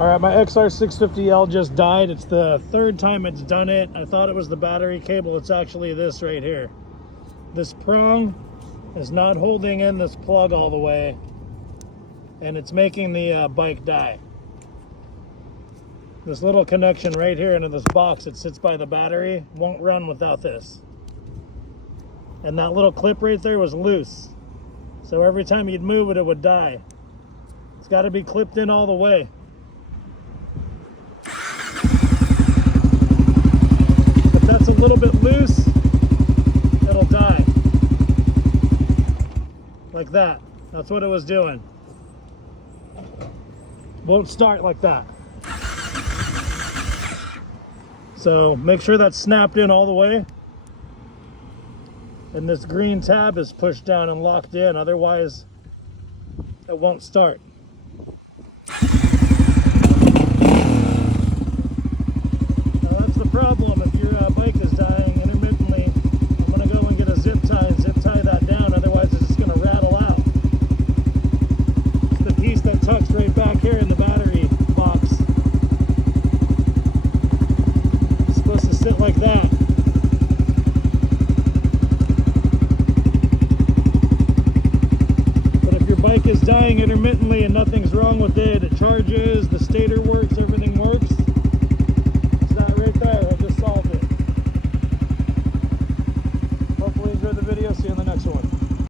All right, my Xr650l just died. It's the third time it's done it. I thought it was the battery cable. It's actually this right here. This prong is not holding in this plug all the way, and it's making the bike die. This little connection right here into this box that sits by the battery won't run without this. And that little clip right there was loose. So every time you'd move it, it would die. It's got to be clipped in all the way. If that's a little bit loose, it'll die. Like that. That's what it was doing. Won't start like that. So make sure that's snapped in all the way. And this green tab is pushed down and locked in, otherwise it won't start. Now that's the problem. If your bike is dying intermittently, I'm going to go and get a zip tie and zip tie that down, otherwise it's just going to rattle out. It's the piece that tucks right back here in the battery box. It's supposed to sit like that. Bike is dying intermittently and nothing's wrong with it. It charges